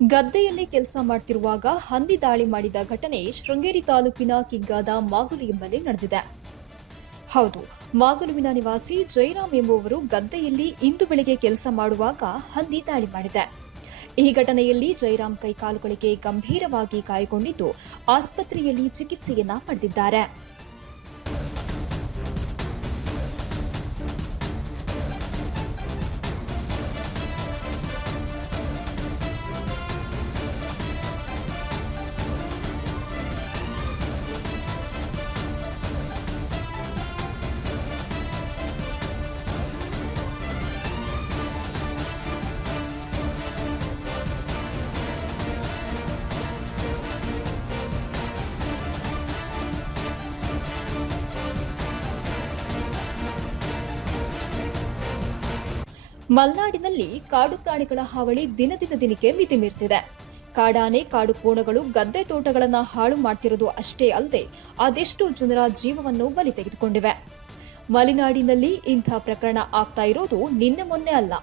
ಗದ್ದೆಯಲ್ಲಿ ಕೆಲಸ ಮಾಡುತ್ತಿರುವಾಗ ಹಂದಿ ದಾಳಿ ಮಾಡಿದ ಘಟನೆ ಶೃಂಗೇರಿ ತಾಲೂಕಿನ ಕಿಗ್ಗಾದ ಮಾಗುಲು ಎಂಬಲ್ಲಿ ನಡೆದಿದೆ. ಹೌದು, ಮಾಗುಲುವಿನ ನಿವಾಸಿ ಜಯರಾಮ್ ಎಂಬುವರು ಗದ್ದೆಯಲ್ಲಿ ಇಂದು ಬೆಳಗ್ಗೆ ಕೆಲಸ ಮಾಡುವಾಗ ಹಂದಿ ದಾಳಿ ಮಾಡಿದೆ. ಈ ಘಟನೆಯಲ್ಲಿ ಜಯರಾಮ್ ಕೈಕಾಲುಗಳಿಗೆ ಗಂಭೀರವಾಗಿ ಗಾಯಗೊಂಡಿದ್ದು ಆಸ್ಪತ್ರೆಯಲ್ಲಿ ಚಿಕಿತ್ಸೆಯನ್ನ ಪಡೆದಿದ್ದಾರೆ. ಮಲೆನಾಡಿನಲ್ಲಿ ಕಾಡು ಪ್ರಾಣಿಗಳ ಹಾವಳಿ ದಿನದಿಂದ ದಿನಕ್ಕೆ ಮಿತಿ ಮೀರ್ತಿದೆ. ಕಾಡಾನೆ, ಕಾಡು ಕೋಣಗಳು ಗದ್ದೆ ತೋಟಗಳನ್ನು ಹಾಳು ಮಾಡ್ತಿರೋದು ಅಷ್ಟೇ ಅಲ್ಲದೆ ಅದೆಷ್ಟೋ ಜನರ ಜೀವವನ್ನು ಬಲಿ ತೆಗೆದುಕೊಂಡಿವೆ. ಮಲೆನಾಡಿನಲ್ಲಿ ಇಂಥ ಪ್ರಕರಣ ಆಗ್ತಾ ಇರೋದು ನಿನ್ನೆ ಮೊನ್ನೆ ಅಲ್ಲ.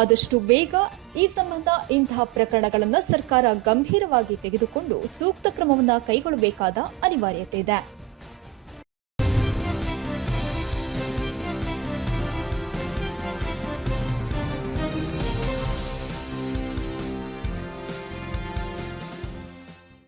ಆದಷ್ಟು ಬೇಗ ಈ ಸಂಬಂಧ ಇಂತಹ ಪ್ರಕರಣಗಳನ್ನು ಸರ್ಕಾರ ಗಂಭೀರವಾಗಿ ತೆಗೆದುಕೊಂಡು ಸೂಕ್ತ ಕ್ರಮವನ್ನು ಕೈಗೊಳ್ಳಬೇಕಾದ ಅನಿವಾರ್ಯತೆ ಇದೆ.